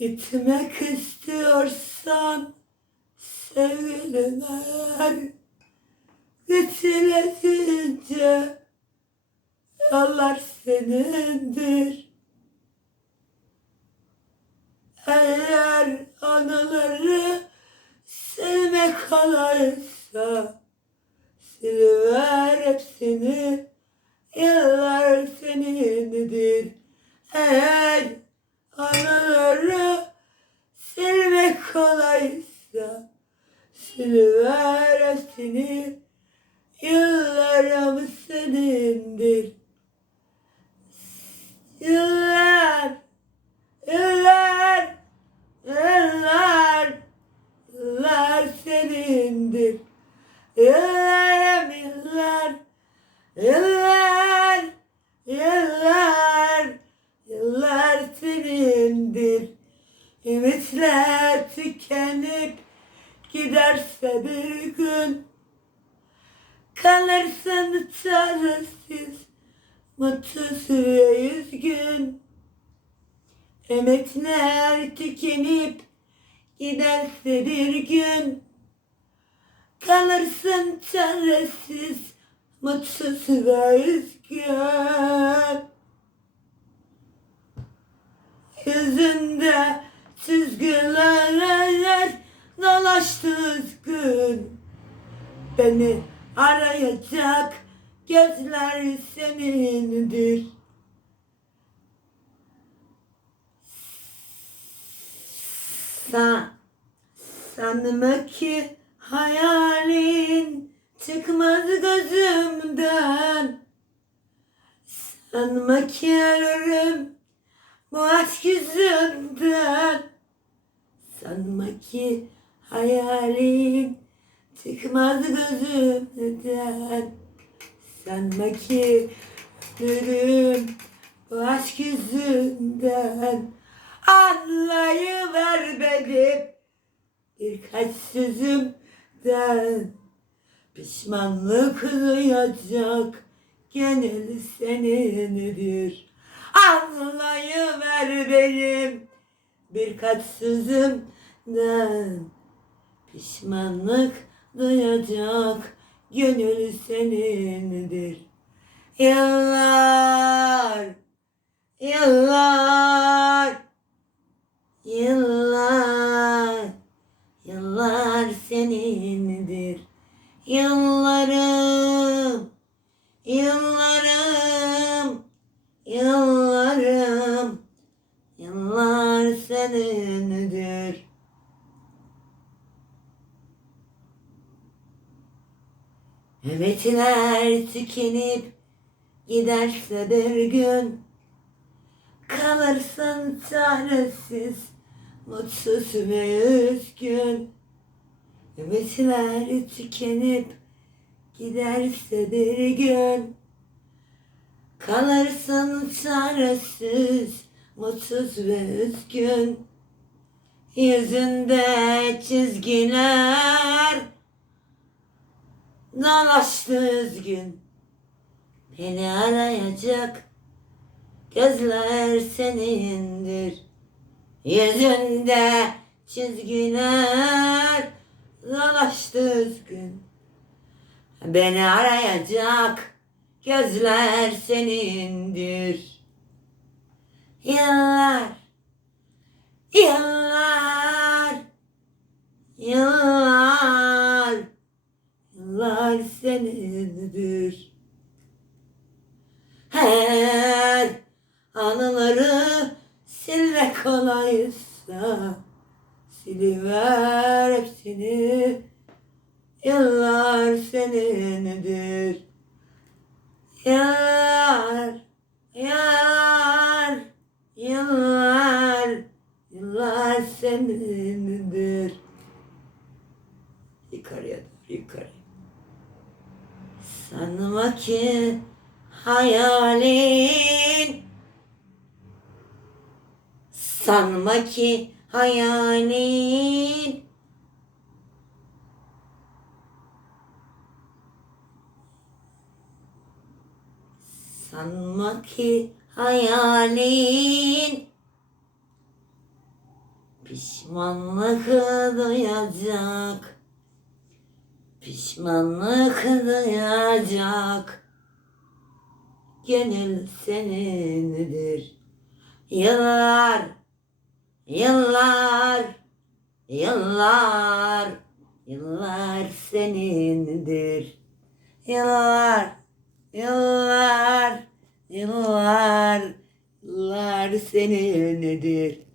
Gitmek istiyorsan sevgilim eğer Getiresince yollar senindir. Eğer anıları silmek kolaysa Siliver hepsini yıllar senindir. Eğer anıları silmek kolaysa Siliver hepsini yıllarım senindir Yıllar, yıllar, yıllar, yıllar senindir. Yıllarım yıllar, yıllar, yıllar, yıllar senindir. Ümitler tükenip giderse bir gün Kalırsın çaresiz, mutsuz ve üzgün Emekler tükenip giderse bir gün Kalırsın çaresiz, mutsuz ve üzgün. Yüzünde çizgiler dolaştı üzgün. Beni arayacak gözler senindir. Sa sanma ki hayalin çıkmaz gözümden. Sanma ki ölürüm bu aşk yüzünden. Sanma ki hayalin çıkmaz gözümden. Sanma ki ölürüm bu aşk yüzünden. Anlayıver benim birkaç sözümden. Pişmanlık duyacak gönül senindir. Anlayıver benim birkaç sözümden. Pişmanlık duyacak gönül senindir. Yıllar, yıllar, yıllar, yıllar senindir. Yıllarım, yıllarım, yıllarım, yıllar senindir. Ümitler tükenip giderse bir gün Kalırsın çaresiz, mutsuz ve üzgün. Ümitler tükenip giderse bir gün Kalırsın çaresiz, mutsuz ve üzgün. Yüzünde çizgiler Dolaştı üzgün Beni arayacak Gözler senindir. Yüzünde çizgiler Dolaştı üzgün Beni arayacak Gözler senindir. Yıllar Yıllar Yıllar Yıllar senindir Her anıları silmek kolaysa Siliver hepsini Yıllar senindir. Yıllar Yıllar Yıllar Yıllar senindir Sanma ki hayalin. Sanma ki hayalin. Sanma ki hayalin. Pişmanlık duyacak Pişmanlık duyacak Gönül senindir. Yıllar Yıllar Yıllar Yıllar senindir. Yıllar Yıllar Yıllar Yıllar senindir